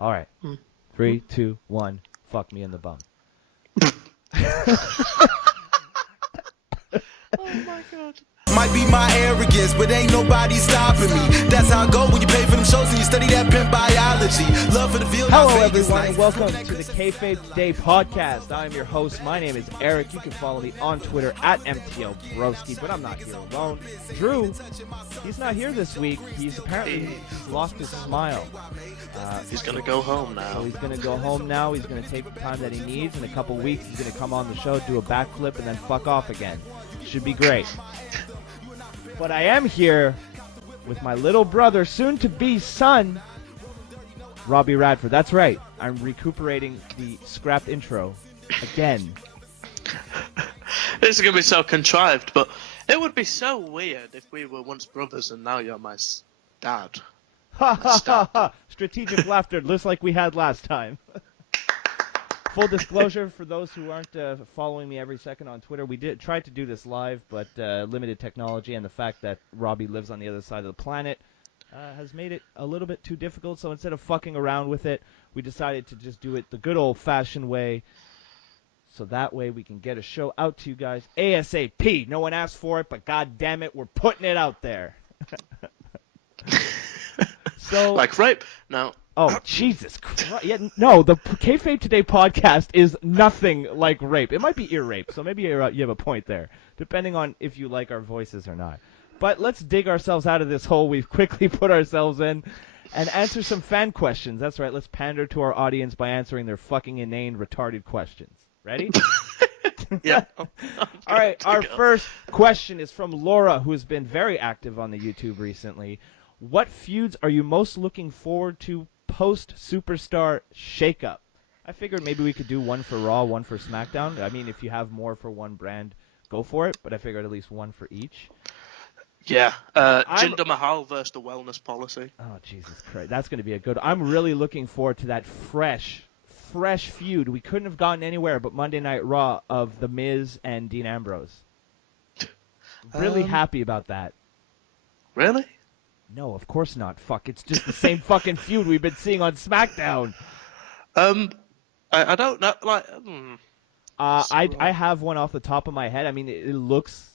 All right. 3, 2, 1. Fuck me in the bum. Oh my god. Might be my arrogance, but ain't nobody stopping me. That's how I go when you pay for them shows and you study that pimp biology. Love for the field. Hello, everyone, and welcome to the Kayfabe Today podcast. I'm your host. My name is Eric. You can follow me on Twitter at MTLBroski, but I'm not here alone. Drew, he's not here this week. He's apparently lost his smile. He's gonna go home now. So he's going to go home now. He's going to take the time that he needs. In a couple weeks, he's going to come on the show, do a backflip, and then fuck off again. Should be great. But I am here with my little brother, soon-to-be son, Robbie Radford. That's right. I'm recuperating the scrapped intro again. This is going to be so contrived, but it would be so weird if we were once brothers and now you're my dad. Ha ha ha ha! Strategic laughter, just like we had last time. Full disclosure for those who aren't following me every second on Twitter, we did try to do this live, but limited technology and the fact that Robbie lives on the other side of the planet has made it a little bit too difficult. So instead of fucking around with it, we decided to just do it the good old-fashioned way. So that way we can get a show out to you guys ASAP. No one asked for it, but god damn it, we're putting it out there. So like rape? No. Oh, Jesus Christ. Yeah, no, the Kayfabe Today podcast is nothing like rape. It might be ear rape, so maybe you have a point there, depending on if you like our voices or not. But let's dig ourselves out of this hole we've quickly put ourselves in and answer some fan questions. That's right, let's pander to our audience by answering their fucking inane, retarded questions. Ready? Yeah. All right, our first question is from Laura, who has been very active on the YouTube recently. What feuds are you most looking forward to post-Superstar shakeup? I figured maybe we could do one for Raw, one for SmackDown. I mean, if you have more for one brand, go for it, but I figured at least one for each. Yeah. Jinder Mahal versus the Wellness Policy. Oh, Jesus Christ. That's going to be a good one. I'm really looking forward to that fresh feud. We couldn't have gotten anywhere but Monday Night Raw of The Miz and Dean Ambrose. Really happy about that. Really? No, of course not. Fuck, it's just the same fucking feud we've been seeing on SmackDown. I don't know, like... I have one off the top of my head. I mean, it looks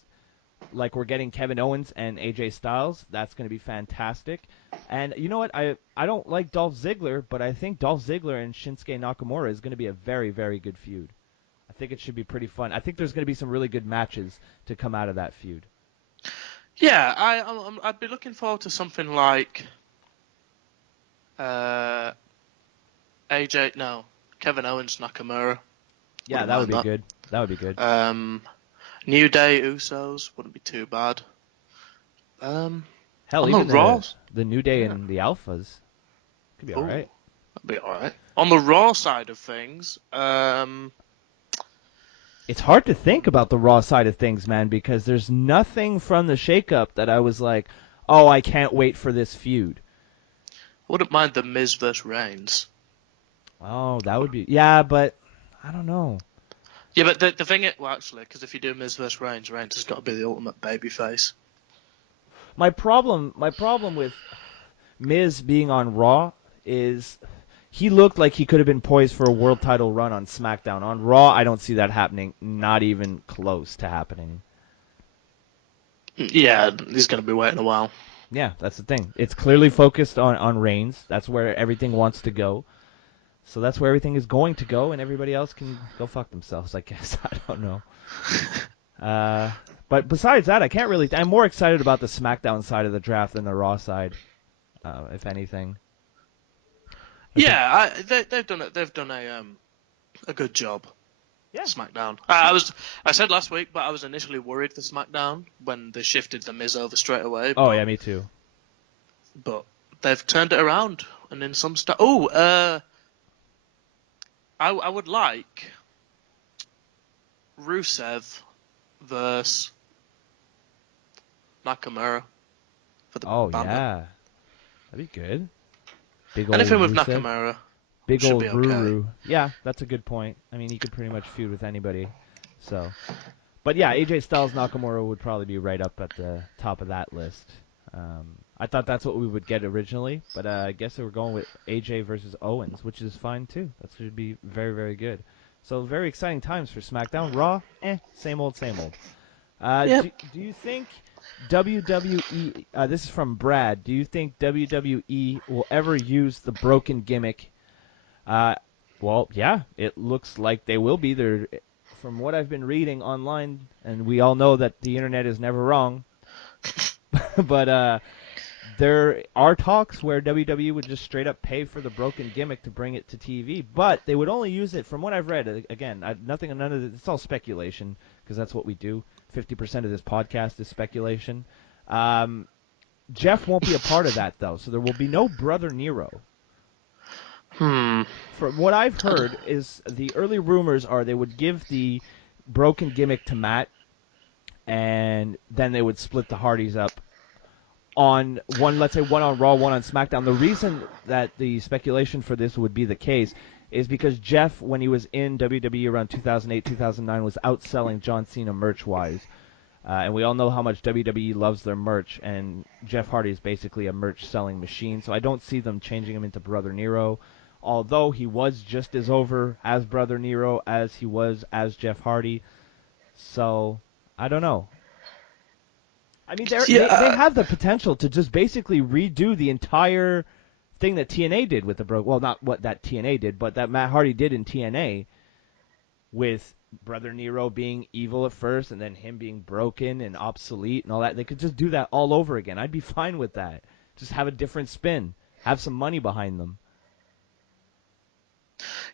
like we're getting Kevin Owens and AJ Styles. That's going to be fantastic. And you know what? I don't like Dolph Ziggler, but I think Dolph Ziggler and Shinsuke Nakamura is going to be a very, very good feud. I think it should be pretty fun. I think there's going to be some really good matches to come out of that feud. Yeah, I'd be looking forward to something like Kevin Owens, Nakamura. Yeah, that would be good. That would be good. New Day, Usos, wouldn't be too bad. Hell, even the New Day and the Alphas could be all right. That'd be all right. On the Raw side of things, it's hard to think about the Raw side of things, man, because there's nothing from the shakeup that I was like, oh, I can't wait for this feud. I wouldn't mind the Miz versus Reigns. Oh, that would be... Yeah, but I don't know. Yeah, but the thing is... Well, actually, because if you do Miz versus Reigns, Reigns has got to be the ultimate babyface. My problem with Miz being on Raw is... He looked like he could have been poised for a world title run on SmackDown. On Raw, I don't see that happening. Not even close to happening. Yeah, he's going to be waiting a while. Yeah, that's the thing. It's clearly focused on Reigns. That's where everything wants to go. So that's where everything is going to go, and everybody else can go fuck themselves, I guess. I don't know. But besides that, I can't really... I'm more excited about the SmackDown side of the draft than the Raw side, if anything. Yeah, they've done a good job. Yeah. SmackDown. I said last week, but I was initially worried for SmackDown when they shifted the Miz over straight away. Oh yeah, me too. But they've turned it around, and in some stuff. I would like Rusev versus Nakamura for the banner. Yeah, that'd be good. Big old Anything with Rusev. Nakamura. Big old be okay. Ruru. Yeah, that's a good point. I mean, he could pretty much feud with anybody. So, but yeah, AJ Styles Nakamura would probably be right up at the top of that list. I thought that's what we would get originally, but I guess they were going with AJ versus Owens, which is fine too. That should be very, very good. So very exciting times for SmackDown. Raw, same old, same old. Yep. Do you think WWE? This is from Brad. Do you think WWE will ever use the broken gimmick? Well, yeah, it looks like they will be. There, from what I've been reading online, and we all know that the internet is never wrong. But there are talks where WWE would just straight up pay for the broken gimmick to bring it to TV, but they would only use it, from what I've read. Again, none of it, it's all speculation because that's what we do. 50% of this podcast is speculation. Jeff won't be a part of that though, so there will be no Brother Nero. From what I've heard, is the early rumors are they would give the broken gimmick to Matt, and then they would split the Hardys up on one, let's say one on Raw, one on SmackDown. The reason that the speculation for this would be the case is because Jeff, when he was in WWE around 2008, 2009, was outselling John Cena merch-wise. And we all know how much WWE loves their merch, and Jeff Hardy is basically a merch-selling machine. So I don't see them changing him into Brother Nero, although he was just as over as Brother Nero as he was as Jeff Hardy. So I don't know. I mean, they have the potential to just basically redo the entire thing that TNA did with the broke. Well, not what that TNA did, but that Matt Hardy did in TNA, with Brother Nero being evil at first and then him being broken and obsolete and all that. They could just do that all over again. I'd be fine with that. Just have a different spin. Have some money behind them.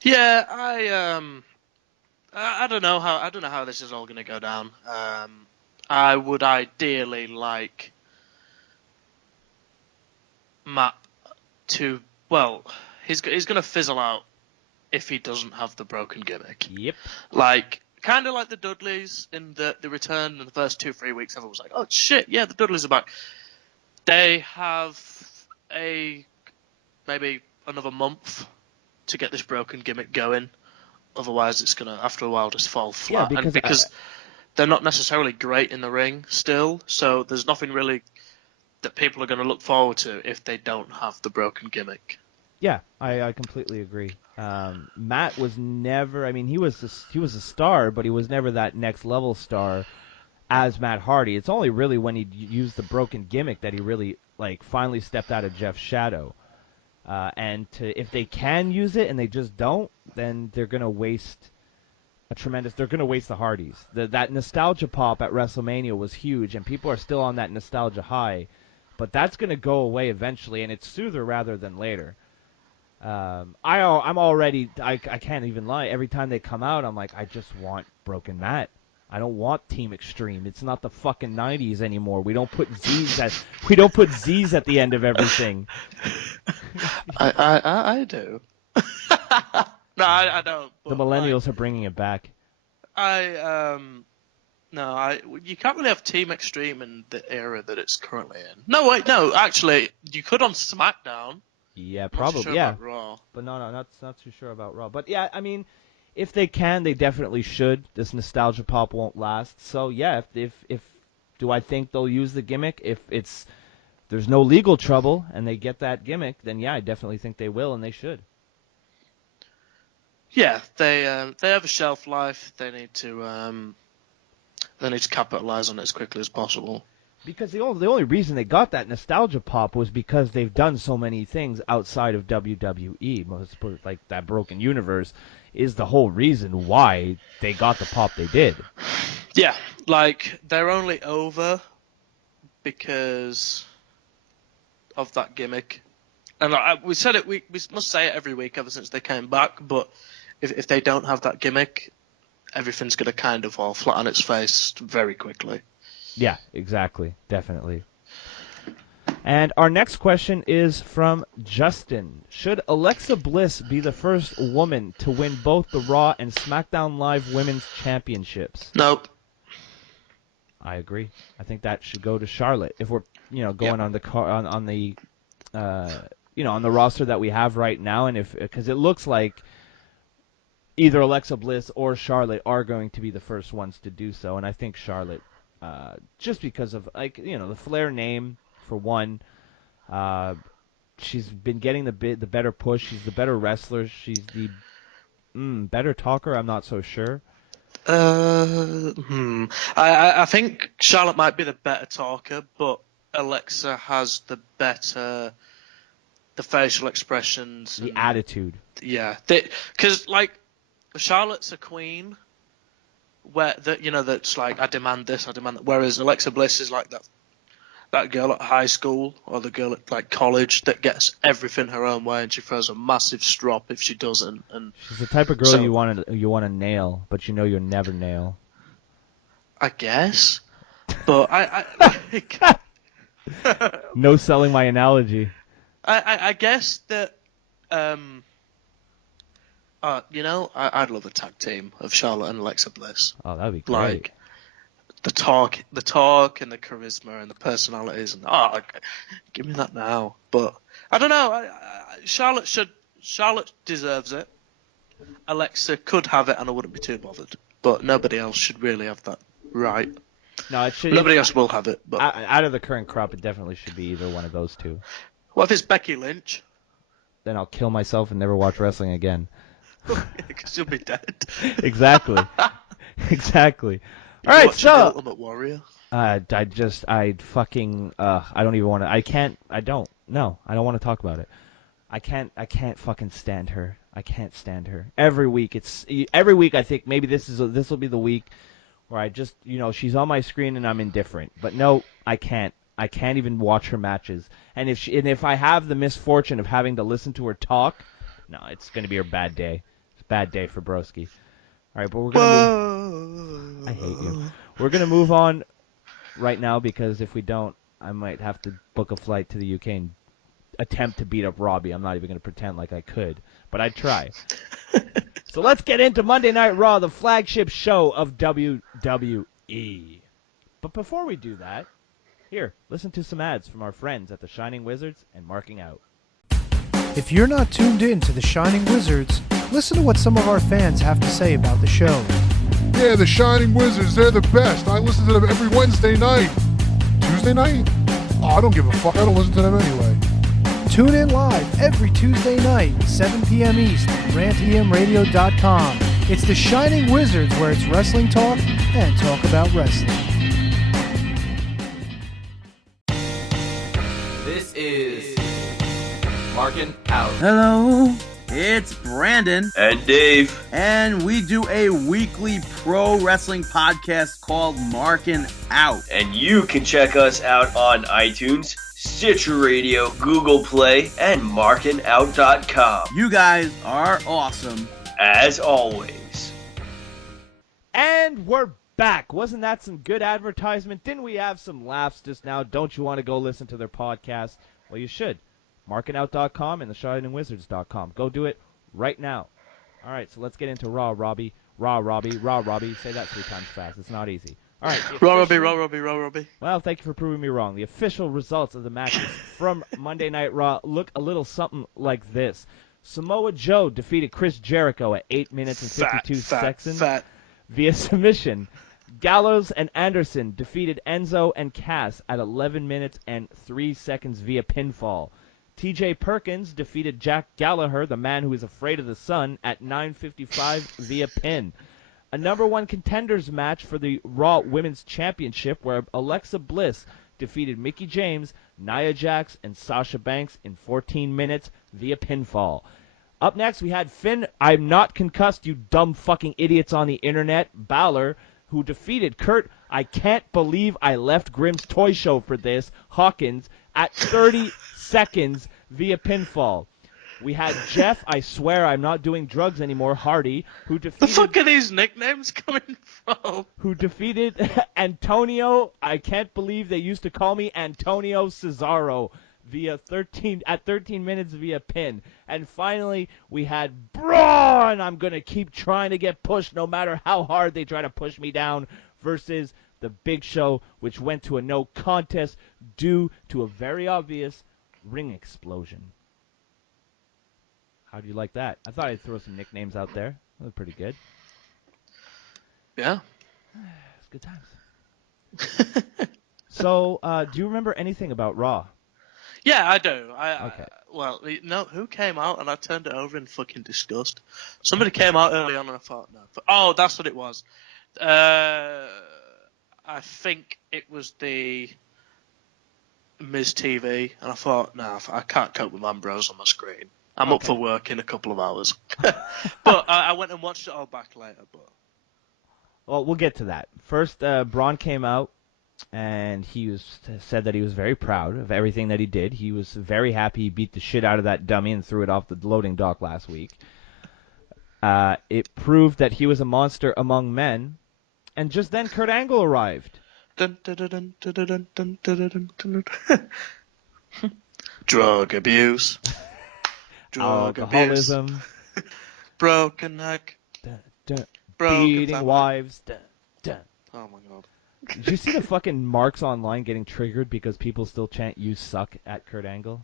Yeah, I don't know how this is all going to go down. I would ideally like Matt to, well, he's going to fizzle out if he doesn't have the broken gimmick. Yep. Like, kind of like the Dudleys in the return in the first 2-3 weeks. Everyone was like, oh shit, yeah, the Dudleys are back. They have maybe another month to get this broken gimmick going. Otherwise, it's going to, after a while, just fall flat. Yeah, because they're not necessarily great in the ring still, so there's nothing really that people are going to look forward to if they don't have the broken gimmick. Yeah, I completely agree. Matt was never. I mean, he was a star, but he was never that next level star as Matt Hardy. It's only really when he used the broken gimmick that he really finally stepped out of Jeff's shadow. If they can use it and they just don't, then they're gonna waste They're gonna waste the Hardys. That nostalgia pop at WrestleMania was huge, and people are still on that nostalgia high. But that's gonna go away eventually, and it's sooner rather than later. I'm already. I can't even lie. Every time they come out, I'm like, I just want Broken Matt. I don't want Team Extreme. It's not the fucking 90s anymore. We don't put Z's at the end of everything. I do. No, I don't. The millennials are bringing it back. No, you can't really have Team Extreme in the era that it's currently in. No, wait, no, actually, you could on SmackDown. Yeah, I'm not probably. sure Yeah, about Raw. but no, not too sure about Raw. But yeah, I mean, if they can, they definitely should. This nostalgia pop won't last. So yeah, if do I think they'll use the gimmick? If there's no legal trouble and they get that gimmick, then yeah, I definitely think they will and they should. Yeah, they have a shelf life. They need to capitalize on it as quickly as possible. Because the only reason they got that nostalgia pop was because they've done so many things outside of WWE. Like that Broken Universe is the whole reason why they got the pop they did. Yeah, like they're only over because of that gimmick. And we said it. We must say it every week ever since they came back. But if they don't have that gimmick, everything's going to kind of fall flat on its face very quickly. Yeah, exactly. Definitely. And our next question is from Justin. Should Alexa Bliss be the first woman to win both the Raw and SmackDown Live Women's Championships? Nope. I agree. I think that should go to Charlotte. If we're, going on the on the roster that we have right now, and because it looks like either Alexa Bliss or Charlotte are going to be the first ones to do so, and I think Charlotte, just because of the Flair name for one. She's been getting the better push. She's the better wrestler. She's the better talker. I'm not so sure. I think Charlotte might be the better talker, but Alexa has the facial expressions, the attitude. Yeah, because like Charlotte's a queen, that's like I demand this, I demand that. Whereas Alexa Bliss is like that girl at high school or the girl at like college that gets everything her own way, and she throws a massive strop if she doesn't. And she's the type of girl you want to nail, but you know you'll never nail. I guess, but I like no selling my analogy. I guess that I'd love a tag team of Charlotte and Alexa Bliss. Oh, that'd be great. Like the talk and the charisma and the personalities and give me that now. But I don't know. Charlotte deserves it. Alexa could have it, and I wouldn't be too bothered. But nobody else should really have that right. No, it should. Nobody else will have it. But out of the current crop, it definitely should be either one of those two. What if it's Becky Lynch? Then I'll kill myself and never watch wrestling again. Because you'll be dead. Exactly. Exactly. All right, so Ultimate Warrior. I don't even want to. I don't want to talk about it. I can't fucking stand her. I can't stand her. Every week I think maybe this will be the week where I just, she's on my screen and I'm indifferent. But no, I can't. I can't even watch her matches. And if I have the misfortune of having to listen to her talk, no, it's going to be her bad day. It's a bad day for Broski. All right, but we're going to I hate you. We're going to move on right now because if we don't, I might have to book a flight to the UK and attempt to beat up Robbie. I'm not even going to pretend like I could, but I'd try. So let's get into Monday Night Raw, the flagship show of WWE. But before we do that, here, listen to some ads from our friends at the Shining Wizards and Marking Out. If you're not tuned in to the Shining Wizards, listen to what some of our fans have to say about the show. Yeah, the Shining Wizards, they're the best. I listen to them every Wednesday night. Tuesday night? Oh, I don't give a fuck. I don't listen to them anyway. Tune in live every Tuesday night, 7 p.m. East, rantemradio.com. It's the Shining Wizards, where it's wrestling talk and talk about wrestling. This is Marking Out. Hello, it's Brandon. And Dave. And we do a weekly pro wrestling podcast called Marking Out. And you can check us out on iTunes, Stitcher Radio, Google Play, and markingout.com. You guys are awesome. As always. And we're back. Wasn't that some good advertisement? Didn't we have some laughs just now? Don't you want to go listen to their podcast? Well, you should. Markingout.com and theshiningwizards.com. Go do it right now. All right, so let's get into Raw, Robbie. Raw, Robbie. Raw, Robbie. Say that 3 times fast. It's not easy. All right. Raw, Robbie. Well, thank you for proving me wrong. The official results of the matches from Monday Night Raw look a little something like this. Samoa Joe defeated Chris Jericho at 8 minutes and 52 seconds via submission. Gallows and Anderson defeated Enzo and Cass at 11 minutes and 3 seconds via pinfall. T.J. Perkins defeated Jack Gallagher, the man who is afraid of the sun, at 9:55 via pin. A number one contenders match for the Raw Women's Championship where Alexa Bliss defeated Mickie James, Nia Jax, and Sasha Banks in 14 minutes via pinfall. Up next, we had Finn, I'm not concussed, you dumb fucking idiots on the internet, Balor, who defeated Kurt, I can't believe I left Grimm's Toy Show for this, Hawkins, at 30 seconds via pinfall. We had Jeff, I swear I'm not doing drugs anymore, Hardy, who defeated... The fuck are these nicknames coming from? Who defeated Antonio, I can't believe they used to call me Antonio Cesaro, at 13 minutes via pin. And finally, we had Braun, I'm going to keep trying to get pushed no matter how hard they try to push me down, versus the Big Show, which went to a no contest due to a very obvious ring explosion. How do you like that? I thought I'd throw some nicknames out there. That was pretty good. Yeah. It's good times. So, do you remember anything about Raw? Yeah, I do. Okay. Well, no, who came out and I turned it over in fucking disgust. Somebody came out early on and I thought, no. Oh, that's what it was. I think it was the Miz TV, and I thought, no, I can't cope with Ambrose on my screen. I'm up for work in a couple of hours. But I went and watched it all back later. But Well, we'll get to that. First, Braun came out, and said that he was very proud of everything that he did. He was very happy he beat the shit out of that dummy and threw it off the loading dock last week. It proved that he was a monster among men, and just then Kurt Angle arrived. Drug abuse, drug alcoholism, abuse, broken neck, broken beating family. wives. Oh my god. Did you see the fucking marks online getting triggered because people still chant "You suck" at Kurt Angle?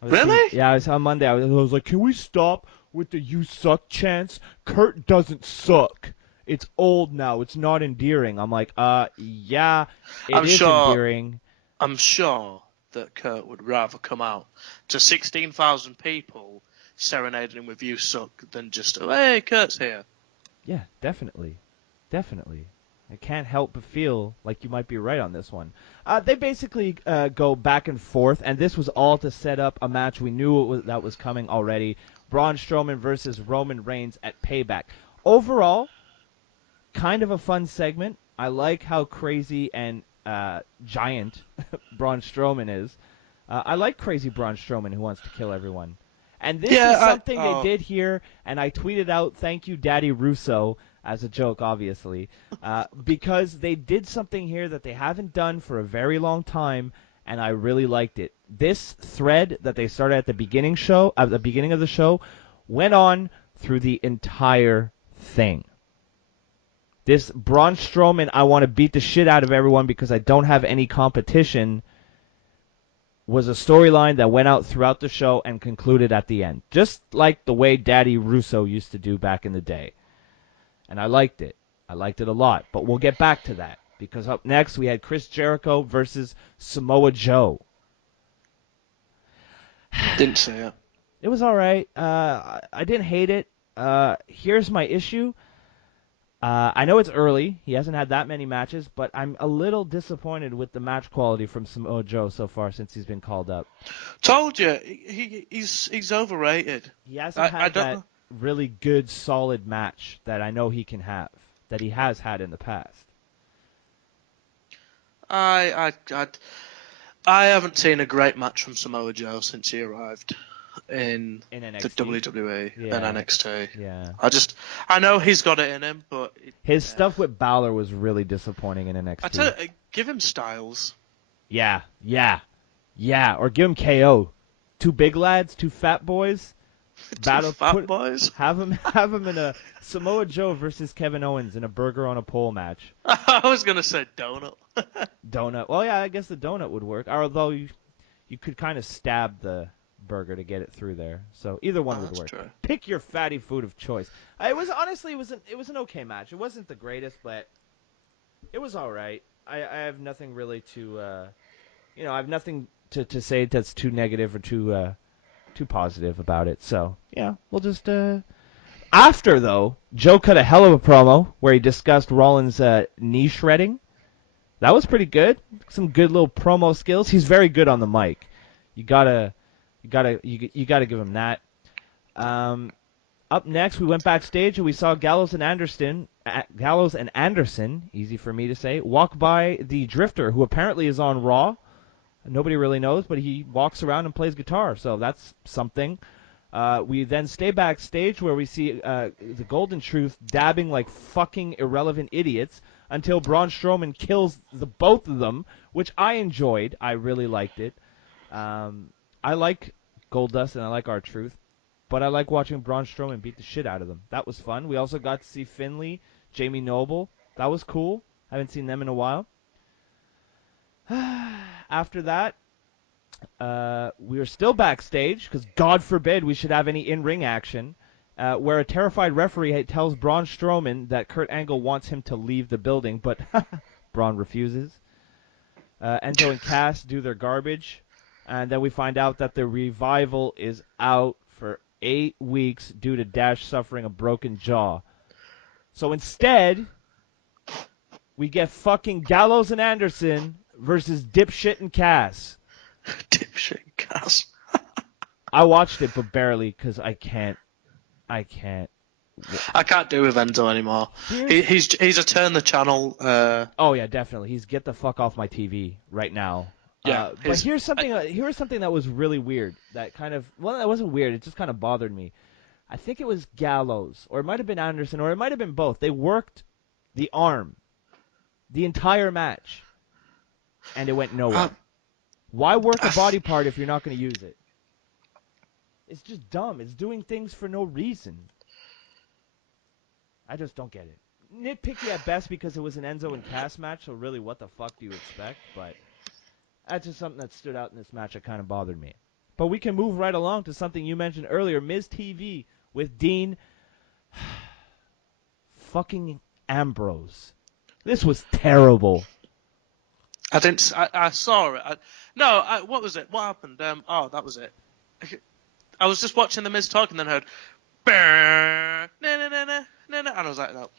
Really? Yeah, I was on Monday. I was like, can we stop with the "You suck" chants? Kurt doesn't suck. It's old now. It's not endearing. I'm like, yeah, it is endearing. I'm sure that Kurt would rather come out to 16,000 people serenading him with "You suck" than just, oh, hey, Kurt's here. Yeah, definitely. Definitely. I can't help but feel like you might be right on this one. They basically go back and forth, and this was all to set up a match we knew that was coming already. Braun Strowman versus Roman Reigns at Payback. Overall, kind of a fun segment. I like how crazy and giant Braun Strowman is. I like crazy Braun Strowman who wants to kill everyone. And this is something they did here, and I tweeted out, thank you, Daddy Russo, as a joke, obviously, because they did something here that they haven't done for a very long time, and I really liked it. This thread that they started at the beginning of the show, went on through the entire thing. This Braun Strowman, I want to beat the shit out of everyone because I don't have any competition, was a storyline that went out throughout the show and concluded at the end. Just like the way Daddy Russo used to do back in the day. And I liked it. I liked it a lot. But we'll get back to that. Because up next we had Chris Jericho versus Samoa Joe. Didn't see it. It was alright. I didn't hate it. Here's my issue. I know it's early. He hasn't had that many matches, but I'm a little disappointed with the match quality from Samoa Joe so far since he's been called up. Told you, he's overrated. He hasn't had that really good, solid match that I know he can have, that he has had in the past. I haven't seen a great match from Samoa Joe since he arrived in NXT? the WWE and NXT. Yeah. I know he's got it in him, but his stuff with Balor was really disappointing in NXT. I tell you, give him Styles. Yeah. Or give him KO. Two big lads, two fat boys. Boys. Have him in a Samoa Joe versus Kevin Owens in a burger on a pole match. I was gonna say donut. Donut. Well, yeah, I guess the donut would work. Although you could kind of stab the burger to get it through there. So either one would work. True. Pick your fatty food of choice. It was an okay match. It wasn't the greatest, but it was all right. I have nothing really to I have nothing to say that's too negative or too positive about it. So, yeah, we'll just after though, Joe cut a hell of a promo where he discussed Rollins' knee shredding. That was pretty good. Some good little promo skills. He's very good on the mic. You gotta give him that. Up next, we went backstage and we saw Gallows and Anderson, easy for me to say, walk by the Drifter, who apparently is on Raw. Nobody really knows, but he walks around and plays guitar, so that's something. We then stay backstage where we see the Golden Truth dabbing like fucking irrelevant idiots until Braun Strowman kills both of them, which I enjoyed. I really liked it. I like Goldust and I like R-Truth, but I like watching Braun Strowman beat the shit out of them. That was fun. We also got to see Finlay, Jamie Noble. That was cool. Haven't seen them in a while. After that, we were still backstage, because God forbid we should have any in-ring action, where a terrified referee tells Braun Strowman that Kurt Angle wants him to leave the building, but Braun refuses. Enzo and Cass do their garbage, and then we find out that the Revival is out for 8 weeks due to Dash suffering a broken jaw. So instead, we get fucking Gallows and Anderson versus Dipshit and Cass. Dipshit Cass. I watched it, but barely, because I can't. I can't do with Enzo anymore. He's a turn the channel. Oh yeah, definitely. He's get the fuck off my TV right now. Yeah. But here's something that was really weird. That kind of that wasn't weird. It just kind of bothered me. I think it was Gallows, or it might have been Anderson, or it might have been both. They worked the arm the entire match, and it went nowhere. Why work a body part if you're not going to use it? It's just dumb. It's doing things for no reason. I just don't get it. Nitpicky at best because it was an Enzo and Cass match, so really what the fuck do you expect? But that's just something that stood out in this match that kind of bothered me. But we can move right along to something you mentioned earlier, Miz TV with Dean fucking Ambrose. This was terrible. I saw it. What was it? What happened? That was it. I was just watching the Miz talk and then heard, and I was like, no.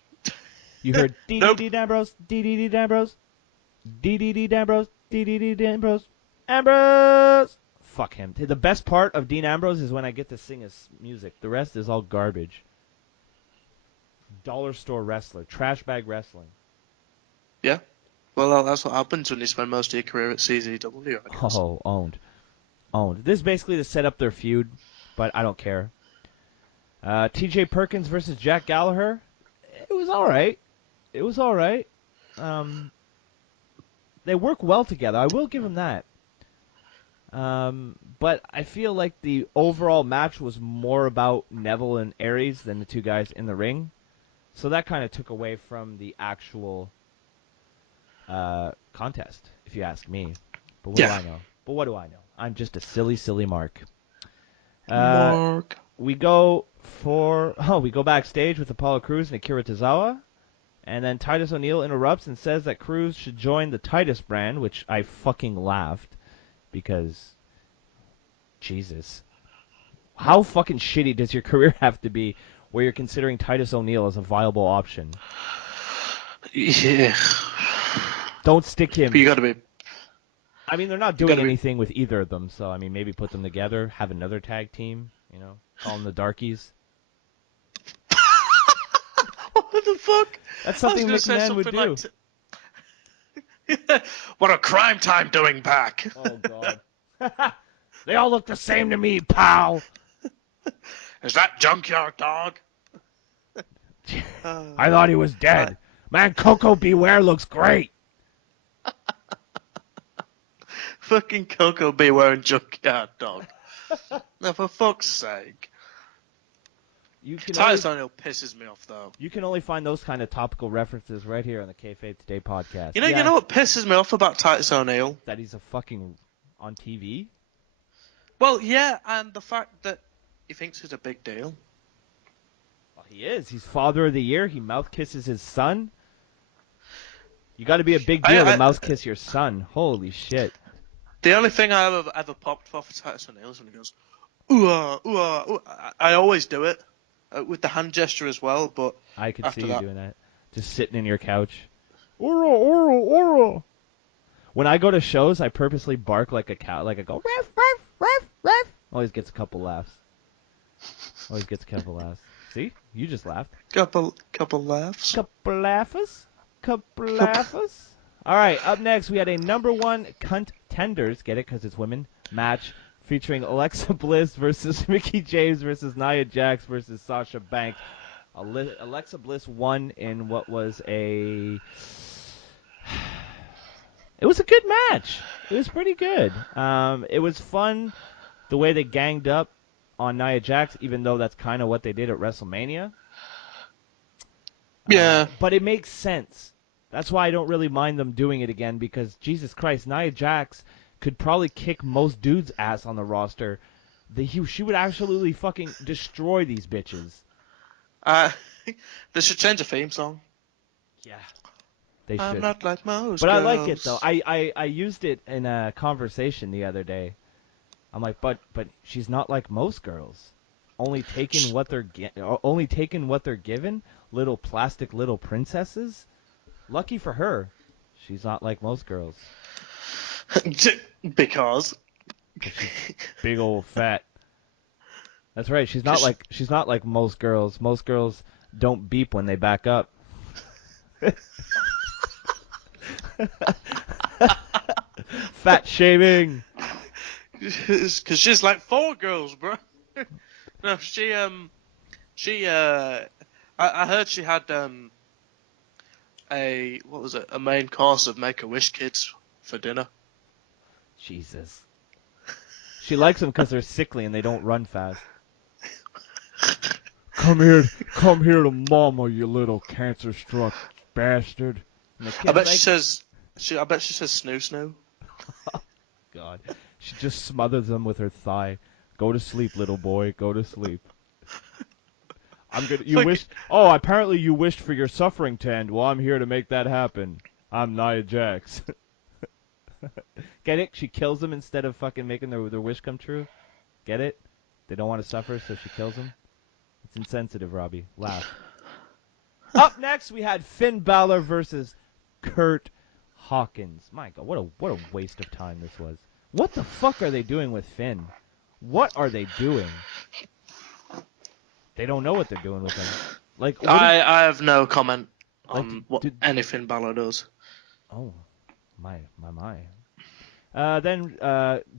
You heard D Ambrose, D Ambrose, D Ambrose, D Ambrose, Ambrose. Fuck him. The best part of Dean Ambrose is when I get to sing his music. The rest is all garbage. Dollar store wrestler, trash bag wrestling. Yeah. Well, that's what happens when you spend most of your career at CZW. I guess. Oh, owned. This is basically to set up their feud, but I don't care. T.J. Perkins versus Jack Gallagher. It was all right. They work well together. I will give them that. But I feel like the overall match was more about Neville and Aries than the two guys in the ring. So that kind of took away from the actual contest, if you ask me. But what do I know? I'm just a silly Mark. We go backstage with Apollo Crews and Akira Tozawa, and then Titus O'Neil interrupts and says that Crews should join the Titus brand, which I fucking laughed because Jesus, how fucking shitty does your career have to be where you're considering Titus O'Neil as a viable option? Yeah. Don't stick him. But you gotta be. I mean, they're not doing anything with either of them, so I mean, maybe put them together, have another tag team, call them the Darkies. What the fuck? That's something McMahon would do. What a crime time doing back. Oh, God. They all look the same to me, pal. Is that Junkyard Dog? I thought he was dead. Man, Coco Beware looks great. Fucking Coco Beware and Junkyard Dog. Now, for fuck's sake. Titus O'Neil pisses me off, though. You can only find those kind of topical references right here on the Kayfabe Today podcast. You know what pisses me off about Titus O'Neil? That he's a fucking on TV? Well, yeah, and the fact that he thinks it's a big deal. Well, he is. He's father of the year. He mouth kisses his son. You got to be a big deal to mouth kiss your son. Holy shit. The only thing I ever popped for Titus O'Neil is when he goes, ooh, ooh. I always do it. With the hand gesture as well, but I could see you doing that. Just sitting in your couch. Oro. When I go to shows, I purposely bark like a cow. Like I go, ruff, ruff, ruff, ruff. Always gets a couple laughs. See? You just laughed. Couple laughs. Couple laughs. All right, up next, we had a number one contenders, get it because it's women, match featuring Alexa Bliss versus Mickie James versus Nia Jax versus Sasha Banks. Alexa Bliss won in what was it was a good match. It was pretty good. It was fun the way they ganged up on Nia Jax, even though that's kind of what they did at WrestleMania. Yeah. But it makes sense. That's why I don't really mind them doing it again, because Jesus Christ, Nia Jax could probably kick most dudes' ass on the roster. She would absolutely fucking destroy these bitches. They should change the theme song. Yeah. They I'm should. not like most But I girls. like it though. I used it in a conversation the other day. I'm like, but she's not like most girls. Only taking what they're given. Little plastic little princesses. Lucky for her, she's not like most girls. Because She's big old fat. That's right. She's not like most girls. Most girls don't beep when they back up. Fat shaming. because she's like 4 girls, bro. No, I heard she had a main course of Make-A-Wish kids for dinner. Jesus. She likes them because they're sickly and they don't run fast. Come here to mama, you little cancer-struck bastard. And the I bet kid's she says snoo snoo. God. She just smothers them with her thigh. Go to sleep, little boy. Go to sleep. Apparently you wished for your suffering to end. Well, I'm here to make that happen. I'm Nia Jax. Get it? She kills them instead of fucking making their wish come true. Get it? They don't want to suffer, so she kills them. It's insensitive, Robbie. Laugh. Up next, we had Finn Balor versus Kurt Hawkins. My God, what a waste of time this was. What the fuck are they doing with Finn? What are they doing? They don't know what they're doing with him. Like, I have no comment on Like, what anything Balor does. Oh, my. Then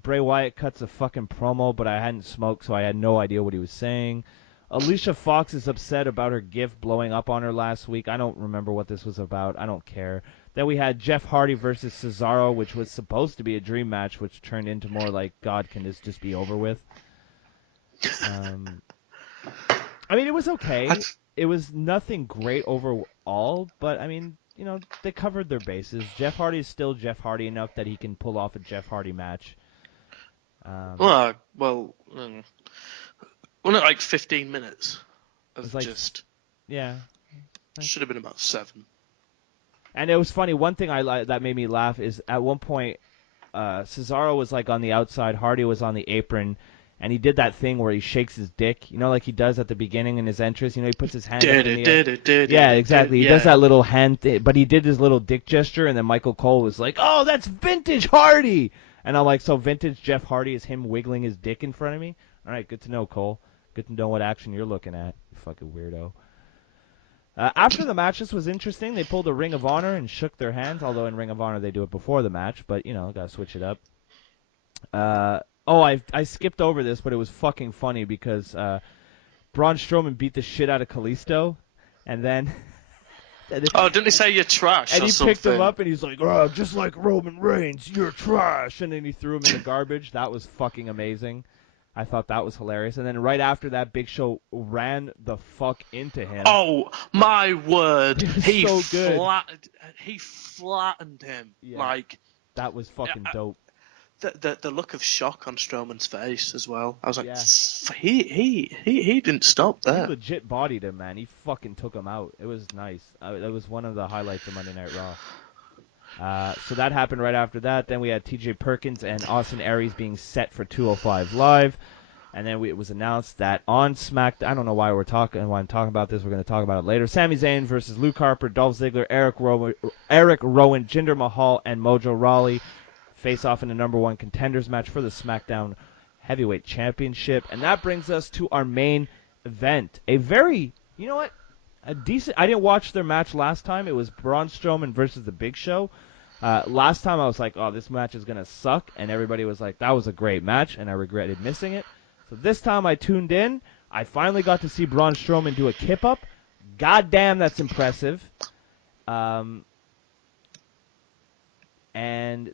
Bray Wyatt cuts a fucking promo, but I hadn't smoked, so I had no idea what he was saying. Alicia Fox is upset about her gift blowing up on her last week. I don't remember what this was about. I don't care. Then we had Jeff Hardy versus Cesaro, which was supposed to be a dream match, which turned into more like, God, can this just be over with? I mean, it was okay. It was nothing great overall, but, I mean, you know, they covered their bases. Jeff Hardy is still Jeff Hardy enough that he can pull off a Jeff Hardy match. Wasn't it like 15 minutes of like, just... Yeah. Should have been about 7. And it was funny. One thing that made me laugh is at one point, Cesaro was like on the outside, Hardy was on the apron, and he did that thing where he shakes his dick, you know, like he does at the beginning in his entrance. You know, he puts his hand up in the air. Yeah, exactly. He does that little hand thing, but he did his little dick gesture, and then Michael Cole was like, "Oh, that's vintage Hardy," and I'm like, "So vintage Jeff Hardy is him wiggling his dick in front of me?" All right, good to know, Cole. Good to know what action you're looking at, you fucking weirdo. After the match, this was interesting. They pulled a Ring of Honor and shook their hands, although in Ring of Honor they do it before the match, but, you know, gotta switch it up. I skipped over this, but it was fucking funny because Braun Strowman beat the shit out of Kalisto, and then... Oh, didn't he say you're trash and or he something? picked him up, and he's like, "Oh, just like Roman Reigns, you're trash," and then he threw him in the garbage. That was fucking amazing. I thought that was hilarious. And then right after that, Big Show ran the fuck into him. Oh, my word. He so good. He flattened him. Yeah. Like, that was fucking dope. The look of shock on Strowman's face as well. I was like, yeah. he didn't stop there. He legit bodied him, man. He fucking took him out. It was nice. That was one of the highlights of Monday Night Raw. So that happened right after that. Then we had T.J. Perkins and Austin Aries being set for 205 Live. And then it was announced that on SmackDown, I don't know why I'm talking about this. We're going to talk about it later. Sami Zayn versus Luke Harper, Dolph Ziggler, Eric Rowan, Jinder Mahal, and Mojo Rawley face off in a number 1 contenders match for the SmackDown Heavyweight Championship. And that brings us to our main event. A very, you know what? A decent. I didn't watch their match last time. It was Braun Strowman versus The Big Show. Last time I was like, oh, this match is going to suck. And everybody was like, that was a great match. And I regretted missing it. So this time I tuned in. I finally got to see Braun Strowman do a kip-up. God damn, that's impressive. And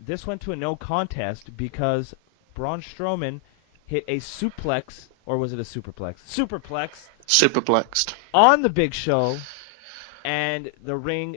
this went to a no contest because Braun Strowman hit a suplex, or was it a superplex? Superplexed. On the Big Show, and the ring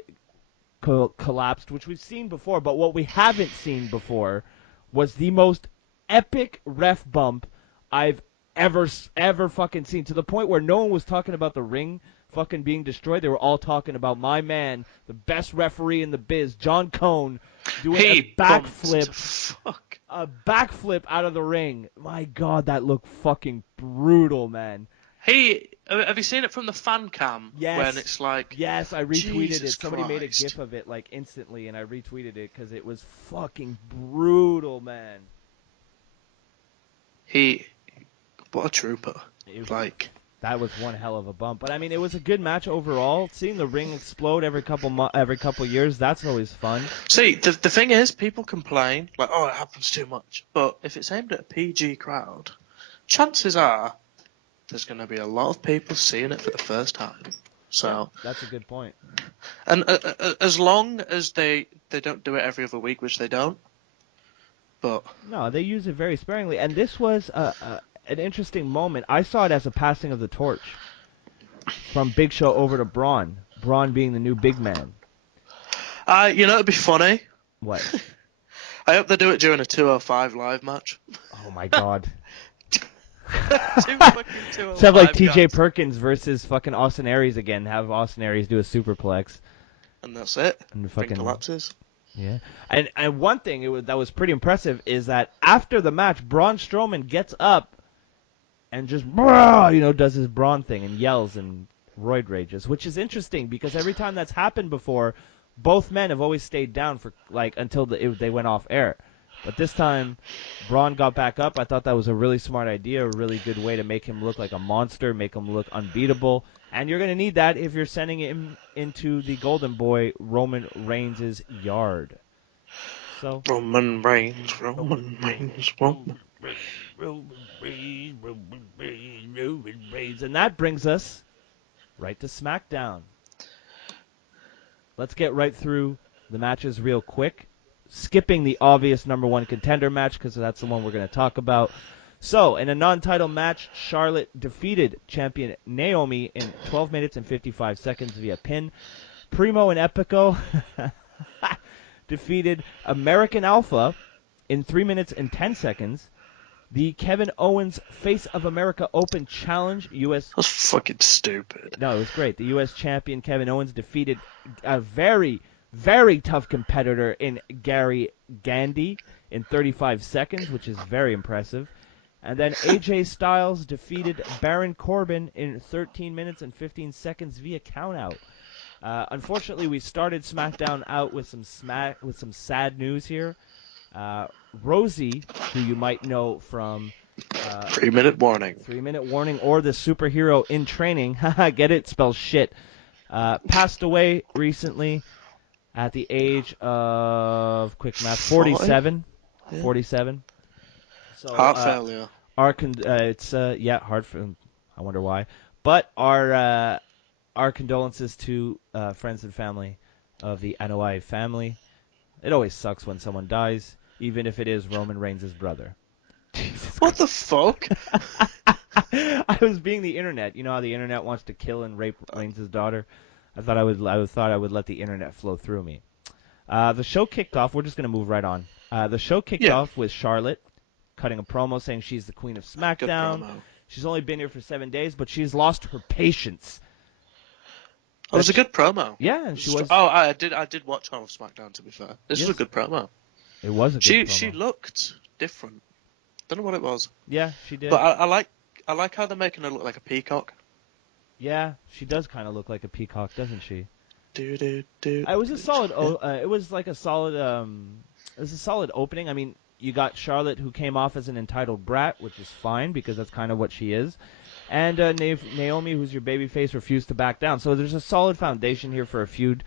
collapsed, which we've seen before. But what we haven't seen before was the most epic ref bump I've ever fucking seen, to the point where no one was talking about the ring fucking being destroyed. They were all talking about my man, the best referee in the biz, John Cone, doing He a backflip. Fuck. A backflip out of the ring. My God, that looked fucking brutal, man. Have you seen it from the fan cam? Yes. When it's like, yes, I retweeted Jesus it. Somebody made a Christ. gif of it like instantly, and I retweeted it because it was fucking brutal, man. What a trooper. Like, that was one hell of a bump. But I mean, it was a good match overall. Seeing the ring explode every couple years, that's always fun. see, the thing is, people complain like, oh, it happens too much. But if it's aimed at a PG crowd, chances are there's going to be a lot of people seeing it for the first time. So that's a good point. And as long as they don't do it every other week, which they don't. But no, they use it very sparingly. And this was an interesting moment. I saw it as a passing of the torch from Big Show over to Braun. Braun being the new big man. It'd be funny. What? I hope they do it during a 205 live match. Oh my God. Two fucking 205 Let's have like TJ guys. Perkins versus fucking Austin Aries again. Have Austin Aries do a superplex. And that's it. And Ring fucking collapses. Yeah. And one thing that was pretty impressive is that after the match, Braun Strowman gets up and just does his Braun thing and yells and roid rages, which is interesting because every time that's happened before, both men have always stayed down for until they went off air. But this time, Braun got back up. I thought that was a really smart idea, a really good way to make him look like a monster, make him look unbeatable. And you're going to need that if you're sending him into the Golden Boy, Roman Reigns' yard. So Roman Reigns. And that brings us right to SmackDown. Let's get right through the matches real quick, skipping the obvious number one contender match because that's the one we're going to talk about. So, in a non-title match, Charlotte defeated champion Naomi in 12 minutes and 55 seconds via pin. Primo and Epico defeated American Alpha in 3 minutes and 10 seconds. The Kevin Owens Face of America Open Challenge U.S. That's fucking stupid. No, it was great. The U.S. champion Kevin Owens defeated a very, very tough competitor in Gary Gandy in 35 seconds, which is very impressive. And then AJ Styles defeated Baron Corbin in 13 minutes and 15 seconds via countout. Unfortunately, we started SmackDown out with some sad news here. Rosie, who you might know from 3 Minute Warning. 3 Minute Warning or the Superhero in Training, get it? Spells shit. Passed away recently at the age of, quick math, 47. Yeah. 47. So, heart failure. It's heart failure. I wonder why. But our condolences to friends and family of the Anoa'i family. It always sucks when someone dies, even if it is Roman Reigns' brother. What the fuck? I was being the internet. You know how the internet wants to kill and rape Reigns' daughter? I thought I would let the internet flow through me. The show kicked off. We're just going to move right on. The show kicked off with Charlotte cutting a promo saying she's the queen of SmackDown. She's only been here for 7 days, but she's lost her patience. It was a good promo. Yeah, and she was. Oh, I did watch all of SmackDown. To be fair, this was a good promo. It was a good promo. She looked different. Don't know what it was. Yeah, she did. But I like how they're making her look like a peacock. Yeah, she does kind of look like a peacock, doesn't she? It was a solid. It was like a solid. It was a solid opening. I mean, you got Charlotte, who came off as an entitled brat, which is fine because that's kind of what she is. And Naomi, who's your babyface, refused to back down. So there's a solid foundation here for a feud.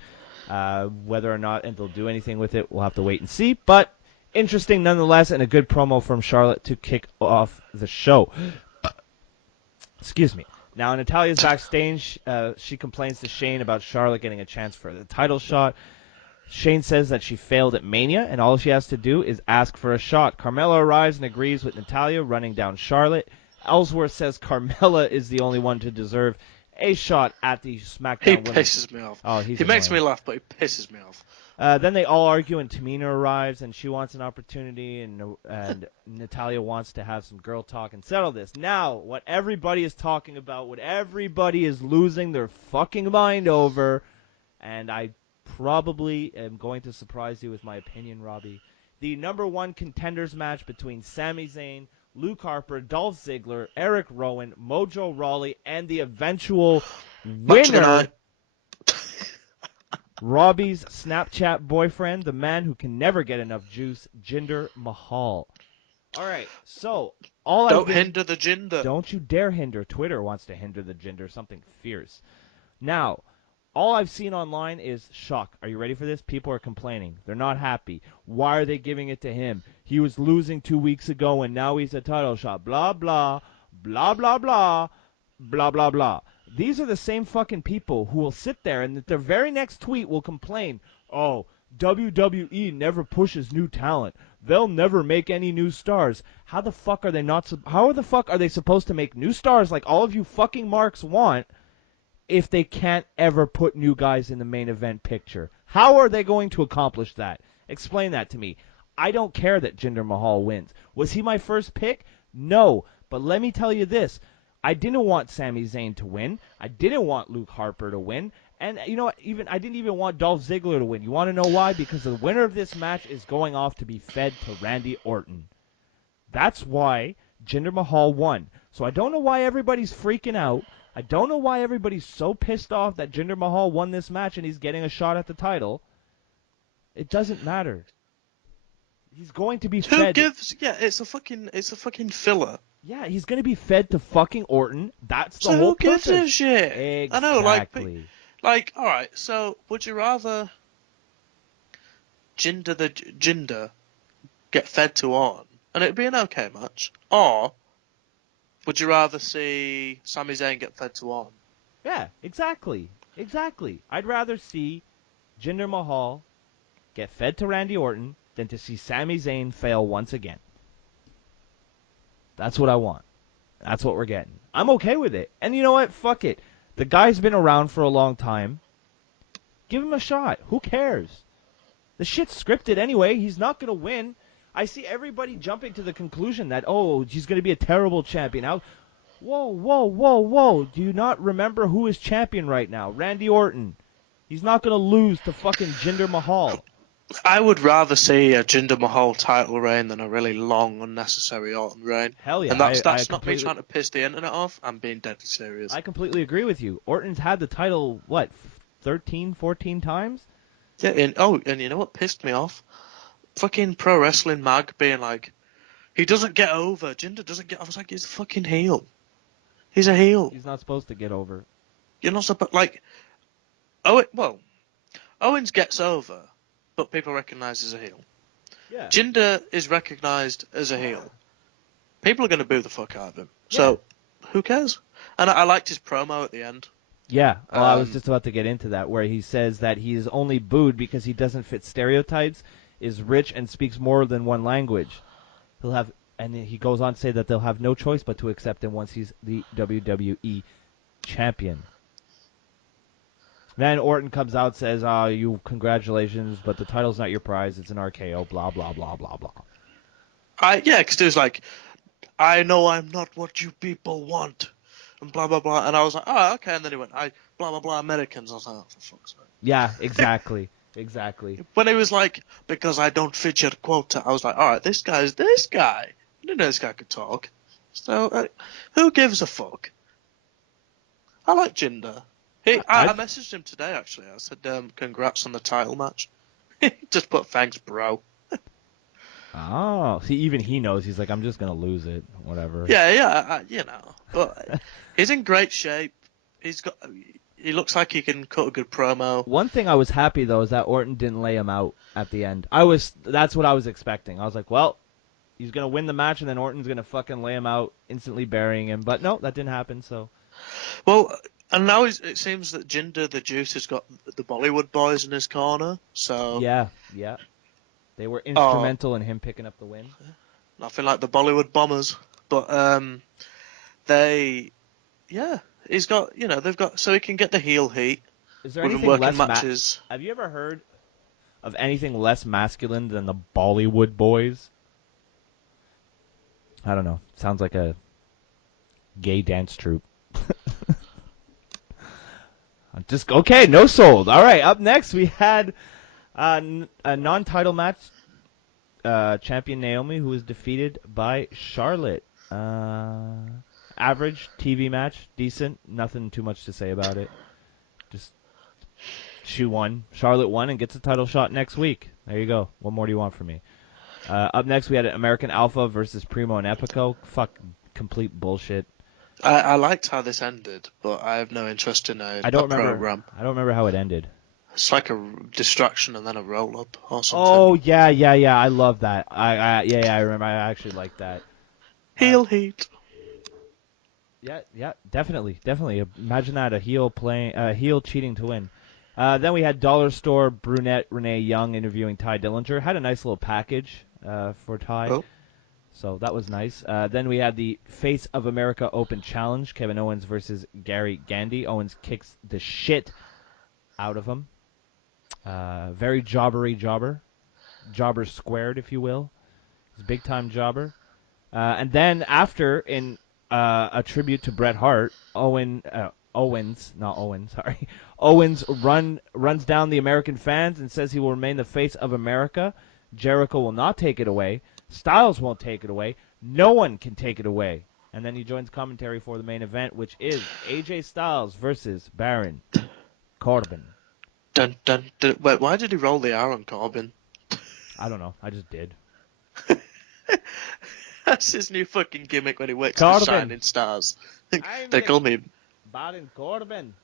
Whether or not they'll do anything with it, we'll have to wait and see. But interesting nonetheless, and a good promo from Charlotte to kick off the show. Excuse me. Now, Natalya's backstage. She complains to Shane about Charlotte getting a chance for the title shot. Shane says that she failed at Mania, and all she has to do is ask for a shot. Carmella arrives and agrees with Natalya, running down Charlotte. Ellsworth says Carmella is the only one to deserve a shot at the He SmackDown Women's. pisses me off. Oh, he's He makes me annoying. laugh, but he pisses me off. Then they all argue, and Tamina arrives, and she wants an opportunity, and Natalia wants to have some girl talk and settle this. Now, what everybody is talking about, what everybody is losing their fucking mind over, and I probably am going to surprise you with my opinion, Robbie. The number one contenders match between Sami Zayn, Luke Harper, Dolph Ziggler, Eric Rowan, Mojo Rawley, and the eventual Match of the winner, night. Robbie's Snapchat boyfriend, the man who can never get enough juice, Jinder Mahal. All right, so Don't hinder the Jinder. Don't you dare hinder. Twitter wants to hinder the Jinder, something fierce. Now, all I've seen online is shock. Are you ready for this? People are complaining. They're not happy. Why are they giving it to him? He was losing 2 weeks ago, and now he's a title shot. Blah, blah, blah, blah, blah, blah, blah, blah. These are the same fucking people who will sit there and their very next tweet will complain, oh, WWE never pushes new talent. They'll never make any new stars. How the fuck are they supposed to make new stars like all of you fucking marks want if they can't ever put new guys in the main event picture? How are they going to accomplish that? Explain that to me. I don't care that Jinder Mahal wins. Was he my first pick? No. But let me tell you this. I didn't want Sami Zayn to win. I didn't want Luke Harper to win. And you know what? I didn't even want Dolph Ziggler to win. You want to know why? Because the winner of this match is going off to be fed to Randy Orton. That's why Jinder Mahal won. So I don't know why everybody's freaking out. I don't know why everybody's so pissed off that Jinder Mahal won this match and he's getting a shot at the title. It doesn't matter. He's going to be fed. Who gives? Yeah, it's a fucking filler. Yeah, he's going to be fed to fucking Orton. That's the So whole who gives purpose. a shit? Exactly. I know, like, all right. So would you rather Jinder get fed to Orton, and it'd be an okay match, or would you rather see Sami Zayn get fed to Orton? Yeah, exactly. I'd rather see Jinder Mahal get fed to Randy Orton than to see Sami Zayn fail once again. That's what I want. That's what we're getting. I'm okay with it. And you know what? Fuck it. The guy's been around for a long time. Give him a shot. Who cares? The shit's scripted anyway. He's not going to win. I see everybody jumping to the conclusion that, oh, he's going to be a terrible champion. Now, whoa. Do you not remember who is champion right now? Randy Orton. He's not going to lose to fucking Jinder Mahal. I would rather see a Jinder Mahal title reign than a really long, unnecessary Orton reign. Hell yeah. And that's I not me trying to piss the internet off. I'm being deadly serious. I completely agree with you. Orton's had the title, 13, 14 times? Yeah, and you know what pissed me off? Fucking Pro Wrestling Mag being like, he doesn't get over. Jinder doesn't get over. I was like, he's a fucking heel. He's a heel. He's not supposed to get over. You're not supposed, Owens gets over, but people recognize as a heel. Yeah. Jinder is recognized as a heel. People are going to boo the fuck out of him. So, who cares? And I liked his promo at the end. Yeah, well, I was just about to get into that, where he says that he is only booed because he doesn't fit stereotypes, is rich, and speaks more than one language. And he goes on to say that they'll have no choice but to accept him once he's the WWE champion. Then Orton comes out, says, you congratulations, but the title's not your prize, it's an RKO, blah, blah, blah, blah, blah. Because it was like, I know I'm not what you people want, and blah, blah, blah. And I was like, oh, okay. And then he went, blah, blah, blah, Americans. I was like, oh, for fuck's sake. Yeah, exactly. Exactly. When he was like, because I don't fit your quota, I was like, all right, this guy's this guy. I didn't know this guy could talk. So, who gives a fuck? I like Jinder. I messaged him today, actually. I said, congrats on the title match. He just put, thanks, bro. Oh, see, even he knows. He's like, I'm just going to lose it, whatever. Yeah, But he's in great shape. He looks like he can cut a good promo. One thing I was happy, though, is that Orton didn't lay him out at the end. That's what I was expecting. I was like, well, he's going to win the match, and then Orton's going to fucking lay him out, instantly burying him. But no, that didn't happen, so. Well, and now it seems that Jinder the Juice has got the Bollywood boys in his corner, so... Yeah. They were instrumental in him picking up the win. Nothing like the Bollywood Bombers. But, he's got, they've got, so he can get the heel heat Is there with him anything working less matches. Have you ever heard of anything less masculine than the Bollywood boys? I don't know. Sounds like a gay dance troupe. Just okay, no sold. All right, up next we had a non-title match. Champion Naomi, who was defeated by Charlotte. Average TV match, decent. Nothing too much to say about it. Just she won. Charlotte won and gets a title shot next week. There you go. What more do you want from me? Up next, we had American Alpha versus Primo and Epico. Fuck, complete bullshit. I liked how this ended, but I have no interest in a program. I don't remember how it ended. It's like a distraction and then a roll up or something. Oh yeah. I love that. I remember. I actually like that. Heel heat. Yeah, definitely. Imagine that, a heel cheating to win. Then we had Dollar Store brunette Renee Young interviewing Ty Dillinger. Had a nice little package for Ty. Oh. So that was nice. Then we had the Face of America Open Challenge, Kevin Owens versus Gary Gandy. Owens kicks the shit out of him. Very jobber squared, if you will. He's a big-time jobber. And then after, in a tribute to Bret Hart, Owens runs down the American fans and says he will remain the face of America. Jericho will not take it away. Styles won't take it away. No one can take it away. And then he joins commentary for the main event, which is AJ Styles versus Baron Corbin. Dun, dun, dun. Wait, why did he roll the R on Corbin? I don't know. I just did. That's his new fucking gimmick when he works Corbin. with Shining Stars. They call me Baron Corbin.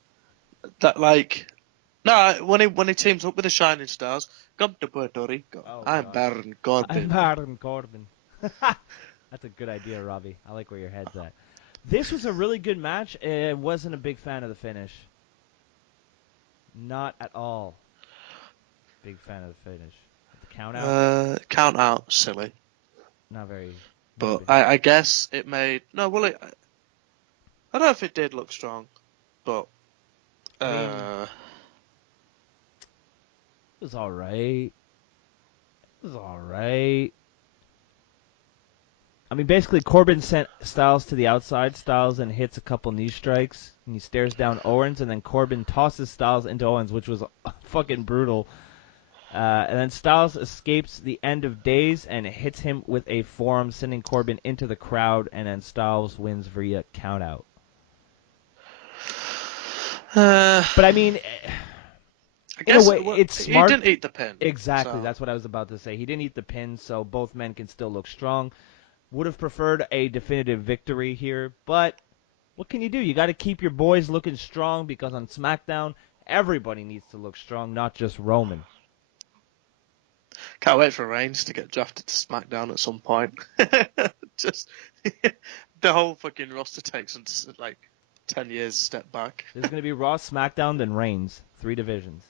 that, like. No, when he teams up with the Shining Stars, come to Puerto Rico. Oh, I'm God. Baron Corbin. I'm Baron Corbin. That's a good idea, Robbie. I like where your head's at. This was a really good match. I wasn't a big fan of the finish. Not at all. Big fan of the finish. The count out? Count out, silly. Not very. But I guess it made I don't know if it did look strong, but It was alright. I mean, basically, Corbin sent Styles to the outside. Styles then hits a couple knee strikes, and he stares down Owens, and then Corbin tosses Styles into Owens, which was fucking brutal. And then Styles escapes the end of days and hits him with a forearm, sending Corbin into the crowd, and then Styles wins via countout. But I mean, I guess in a way, it's smart. He didn't eat the pin. Exactly, so. that's what I was about to say. He didn't eat the pin, so both men can still look strong. Would have preferred a definitive victory here, but what can you do? You got to keep your boys looking strong because on SmackDown, everybody needs to look strong, not just Roman. Can't wait for Reigns to get drafted to SmackDown at some point. Just the whole fucking roster takes him to like 10 years step back. There's going to be Raw, SmackDown, then Reigns. 3 divisions.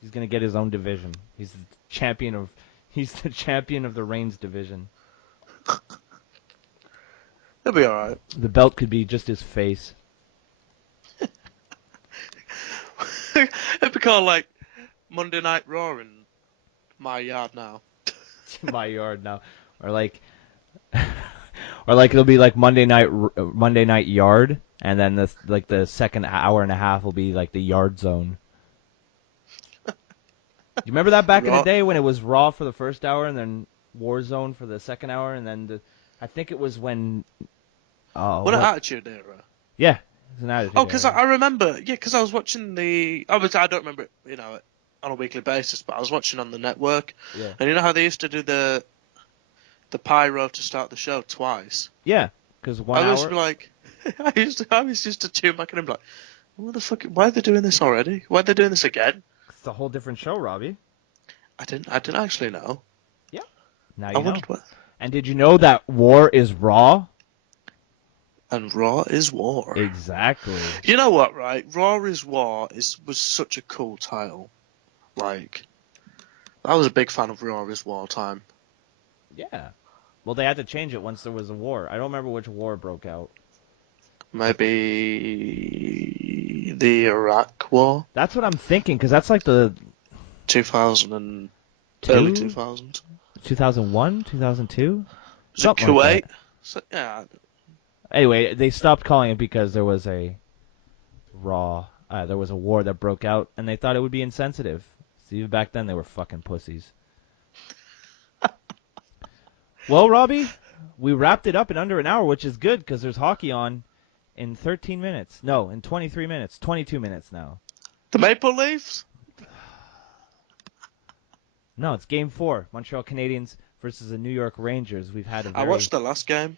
He's going to get his own division. He's the champion of the Reigns division. He'll be alright. The belt could be just his face. It'd be called like Monday Night Raw in my yard now. My yard now, or like it'll be like Monday Night Yard, and then the second hour and a half will be like the Yard Zone. You remember that back in the day when it was Raw for the first hour and then War Zone for the second hour, and then I think it was when. What an Attitude Era. Yeah, it's an Attitude. Oh, because I remember, because I was watching I don't remember it, on a weekly basis, but I was watching on the network. Yeah. And you know how they used to do the pyro to start the show twice? Yeah, because 1 hour. I used to be like, I was just to tune back and be like, what the fuck? Why are they doing this already? Why are they doing this again? It's a whole different show, Robbie. I didn't actually know. Yeah. Now you I know. wondered what. And did you know that War is Raw? And Raw is War. Exactly. You know what, right? Raw is War was such a cool title. Like, I was a big fan of Raw is War time. Yeah. Well, they had to change it once there was a war. I don't remember which war broke out. Maybe the Iraq War, That's what I'm thinking, because that's like the 2000 and early 2000s. 2001, 2002, Was it something like Kuwait? that. So, yeah. Anyway, they stopped calling it because there was a there was a war that broke out, and they thought it would be insensitive. So even back then, they were fucking pussies. Well, Robbie, we wrapped it up in under an hour, which is good because there's hockey on in 13 minutes. No, in 23 minutes. 22 minutes now. The Maple Leafs? No, it's Game 4. Montreal Canadiens versus the New York Rangers. We've had a very... I watched the last game.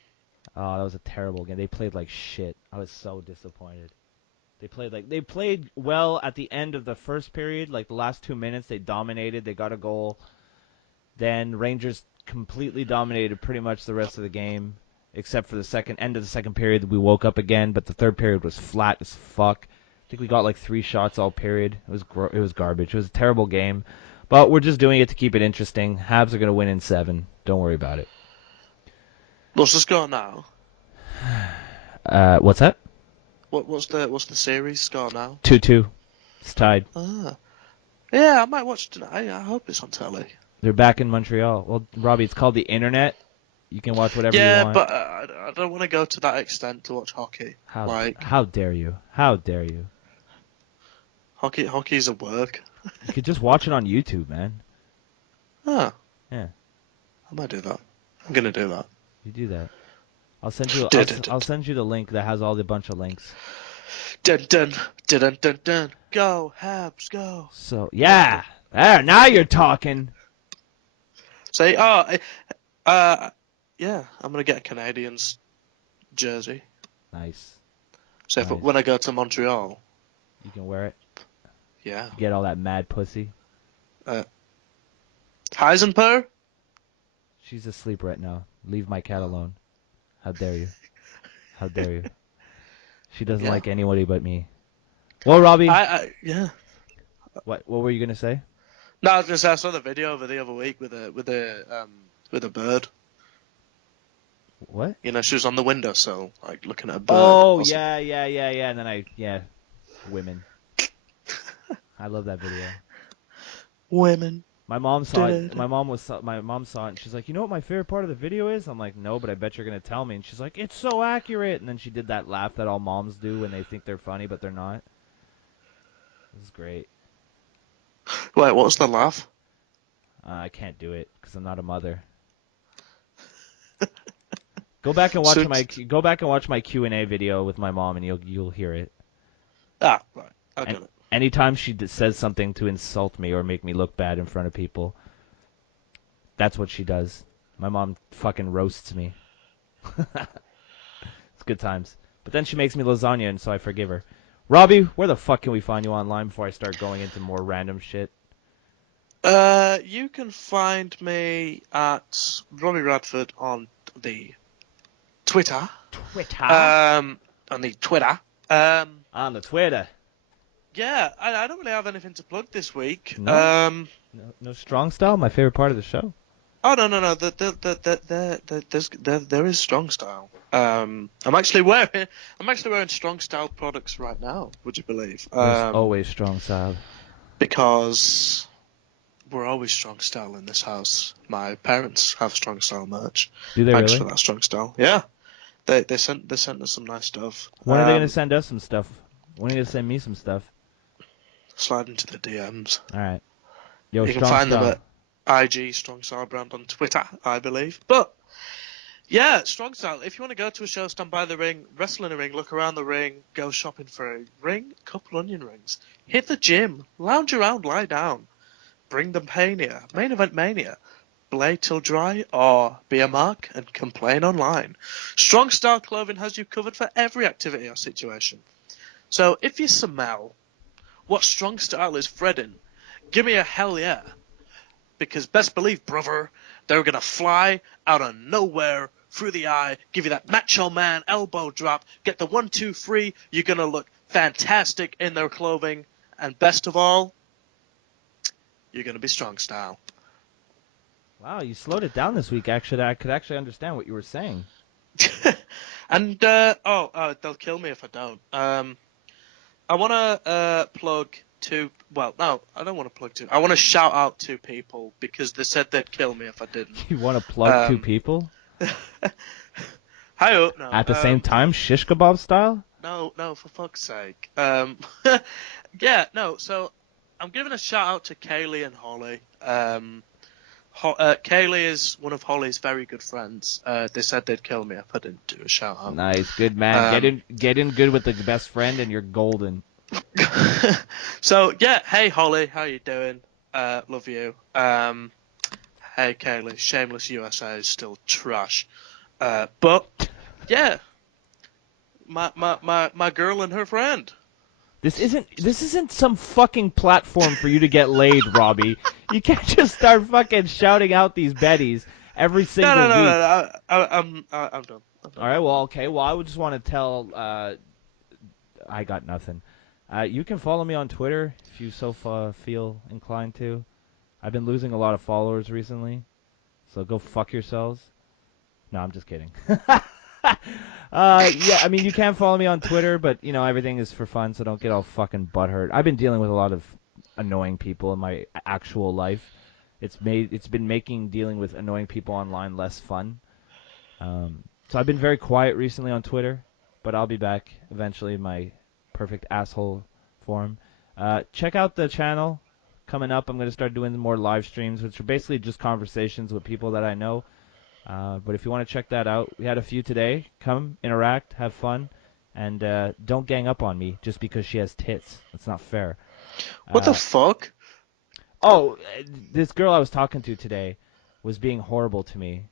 Oh, that was a terrible game. They played like shit. I was so disappointed. They played well at the end of the first period, like the last 2 minutes. They dominated. They got a goal. Then Rangers completely dominated pretty much the rest of the game, except for the end of the second period. We woke up again, but the third period was flat as fuck. I think we got like 3 shots all period. It was garbage. It was a terrible game, but we're just doing it to keep it interesting. Habs are gonna win in 7. Don't worry about it. What's the score now? What's that? What's the series score now? 2-2. It's tied. Ah. Yeah, I might watch tonight. I hope it's on telly. They're back in Montreal. Well, Robbie, it's called the internet. You can watch whatever you Yeah, want. but I don't want to go to that extent to watch hockey. How dare you? How dare you? Hockey's a work. You could just watch it on YouTube, man. Ah. Yeah. I might do that. I'm gonna do that. You do that. I'll send you. I'll send you the link that has all the bunch of links. Dun dun dun dun dun dun. Go Habs, go. So yeah, there. Now you're talking. Say, yeah. I'm gonna get a Canadiens jersey. Nice. So Nice. when I go to Montreal, You can wear it. yeah. Get all that mad pussy. Heisenberg? She's asleep right now. Leave my cat alone. How dare you? How dare you? She doesn't like anybody but me. Well, Robbie. Yeah. What were you gonna say? No, I was gonna say I saw the video of it the other week with a bird. What? You know, she was on the windowsill, like looking at a bird. Oh yeah. And then women. I love that video. Women. My mom saw it. My mom saw it, and she's like, "You know what my favorite part of the video is?" I'm like, "No, but I bet you're gonna tell me." And she's like, "It's so accurate." And then she did that laugh that all moms do when they think they're funny, but they're not. It was great. Wait, what's the laugh? I can't do it because I'm not a mother. Go back and watch my Q&A video with my mom, and you'll hear it. Ah, right. I got it. Anytime she says something to insult me or make me look bad in front of people, that's what she does. My mom fucking roasts me. It's good times. But then she makes me lasagna, and so I forgive her. Robbie, where the fuck can we find you online before I start going into more random shit? You can find me at Robbie Radford on the Twitter. On the Twitter. On the Twitter. Yeah, I don't really have anything to plug this week. No? No strong style, my favorite part of the show. Oh no! There is strong style. I'm actually wearing strong style products right now. Would you believe? There's always strong style. Because we're always strong style in this house. My parents have strong style merch. Do they Thanks really? for that strong style. Yeah, they sent us some nice stuff. When are they gonna send us some stuff? When are you gonna send me some stuff? Slide into the DMs. All right. Yo, You can find them at IG Strong Style Brand on Twitter, I believe. But yeah, strong style. If you want to go to a show, stand by the ring, wrestle in a ring, look around the ring, go shopping for a ring, a couple onion rings, hit the gym, lounge around, lie down, bring the mania, main event mania, blade till dry, or be a mark and complain online. Strong Style Clothing has you covered for every activity or situation. So if you smell what Strong Style is threading, give me a hell yeah. Because best believe, brother, they're going to fly out of nowhere through the eye, give you that macho man elbow drop, get the 1, 2, 3. You're going to look fantastic in their clothing. And best of all, you're going to be Strong Style. Wow, you slowed it down this week. Actually, I could actually understand what you were saying. And they'll kill me if I don't. I want to plug two. Well, no, I don't want to plug two. I want to shout out two people because they said they'd kill me if I didn't. You want to plug two people? Hi, no. At the same time, shish kebab style? No, for fuck's sake. No. So I'm giving a shout out to Kaylee and Holly. Kaylee is one of Holly's very good friends. They said they'd kill me if I didn't do a shout out. Nice, good man. Get in good with the best friend, and you're golden. So yeah, hey Holly, how you doing? Love you. Hey Kaylee, Shameless USA is still trash. But yeah, my girl and her friend. This isn't some fucking platform for you to get laid, Robbie. You can't just start fucking shouting out these betties every single week. No. I'm done. All right, well, okay. Well, I would just want to tell. I got nothing. You can follow me on Twitter if you so feel inclined to. I've been losing a lot of followers recently, so go fuck yourselves. No, I'm just kidding. Yeah, I mean, you can follow me on Twitter, but, you know, everything is for fun, so don't get all fucking butthurt. I've been dealing with a lot of annoying people in my actual life. It's been making dealing with annoying people online less fun. So I've been very quiet recently on Twitter, but I'll be back eventually in my perfect asshole form. Check out the channel. Coming up, I'm going to start doing more live streams, which are basically just conversations with people that I know. But if you want to check that out, we had a few today. Come, interact, have fun, and don't gang up on me just because she has tits. That's not fair. What the fuck? Oh, this girl I was talking to today was being horrible to me,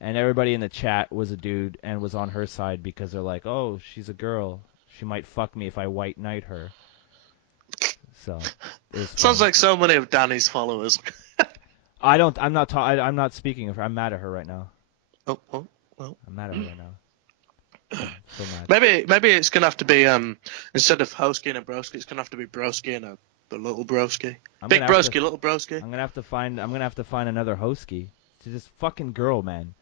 and everybody in the chat was a dude and was on her side because they're like, oh, she's a girl. She might fuck me if I white knight her. So it was Sounds fun. like so many of Danny's followers. I'm not speaking of her. I'm mad at her right now. Oh. I'm mad at her right now. I'm so mad. Maybe it's gonna have to be instead of Hosky and a Broski, it's gonna have to be Broski and a little Broski. Big Broski, little Broski. I'm gonna have to find another Hosky. She's this fucking girl, man.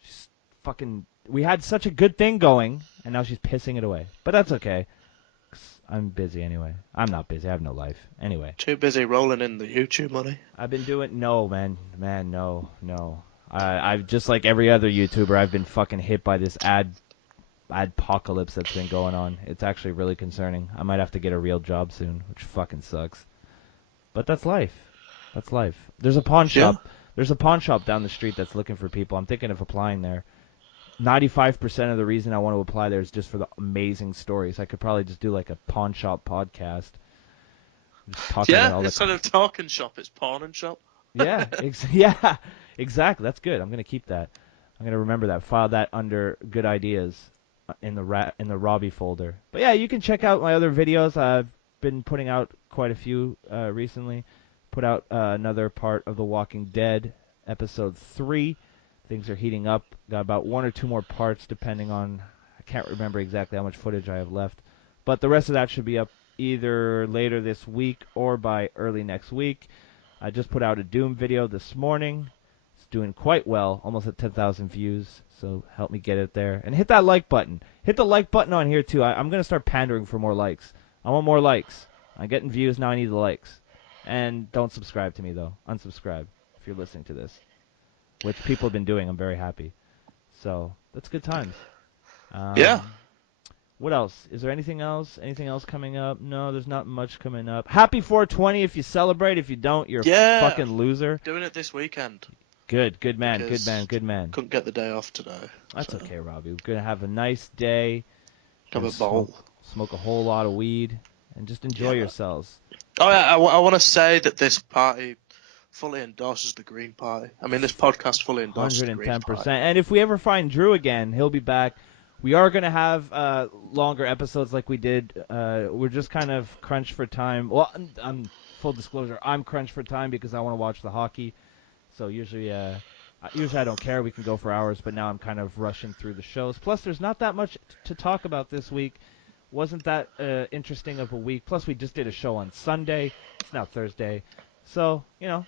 She's fucking. We had such a good thing going, and now she's pissing it away. But that's okay. 'Cause I'm busy anyway. I'm not busy. I have no life. Anyway. Too busy rolling in the YouTube money. I've been doing no, man, no. I've just like every other YouTuber. I've been fucking hit by this adpocalypse that's been going on. It's actually really concerning. I might have to get a real job soon, which fucking sucks. But that's life. That's life. There's a pawn shop. Yeah. There's a pawn shop down the street that's looking for people. I'm thinking of applying there. 95% of the reason I want to apply there is just for the amazing stories. I could probably just do like a pawn shop podcast. Just talking about all instead of talking shop, it's pawn and shop. Yeah, exactly. That's good. I'm gonna keep that. I'm gonna remember that. File that under good ideas in the Robbie folder. But yeah, you can check out my other videos. I've been putting out quite a few recently. Put out another part of The Walking Dead, episode 3. Things are heating up. Got about 1 or 2 more parts, depending on. I can't remember exactly how much footage I have left. But the rest of that should be up either later this week or by early next week. I just put out a Doom video this morning. It's doing quite well, almost at 10,000 views. So help me get it there. And hit that like button. Hit the like button on here, too. I'm going to start pandering for more likes. I want more likes. I'm getting views, now I need the likes. And don't subscribe to me, though. Unsubscribe if you're listening to this. Which people have been doing. I'm very happy. So, that's good times. Yeah. What else? Is there anything else? Anything else coming up? No, there's not much coming up. Happy 420 if you celebrate. If you don't, you're a fucking loser. Doing it this weekend. Good man. Couldn't get the day off today. That's okay, Robbie. We're going to have a nice day. Have a bowl. Smoke a whole lot of weed. And just enjoy yourselves. Oh, yeah, I want to say that this party fully endorses the Green Party. I mean, this podcast fully endorses the Green Party. 110%. And if we ever find Drew again, he'll be back. We are going to have longer episodes like we did. We're just kind of crunched for time. Well, full disclosure, I'm crunched for time because I want to watch the hockey. So usually I don't care. We can go for hours, but now I'm kind of rushing through the shows. Plus, there's not that much to talk about this week. Wasn't that interesting of a week. Plus, we just did a show on Sunday. It's now Thursday. So,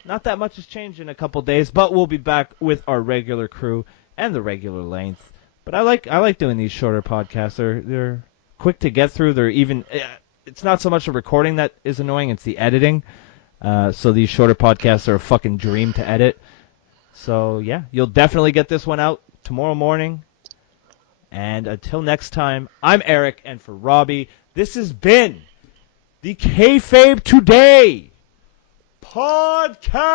not that much has changed in a couple days, but we'll be back with our regular crew and the regular length. But But I like doing these shorter podcasts. They're quick to get through. They're even. It's not so much the recording that is annoying; it's the editing. So these shorter podcasts are a fucking dream to edit. So yeah, you'll definitely get this one out tomorrow morning. And until next time, I'm Eric, and for Robbie, this has been the Kayfabe Today podcast.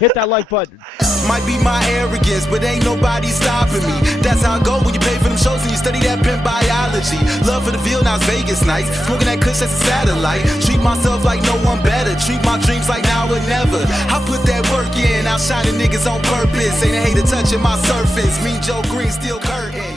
Hit that like button. Might be my arrogance, but ain't nobody stopping me. That's how I go when you pay for them shows and you study that pimp biology. Love for the Ville, now it's Vegas nights. Smoking that kush, that's a satellite. Treat myself like no one better. Treat my dreams like now or never. I put that work in, outshining niggas on purpose. Ain't a hater touching my surface. Me, Joe Green, still curtain.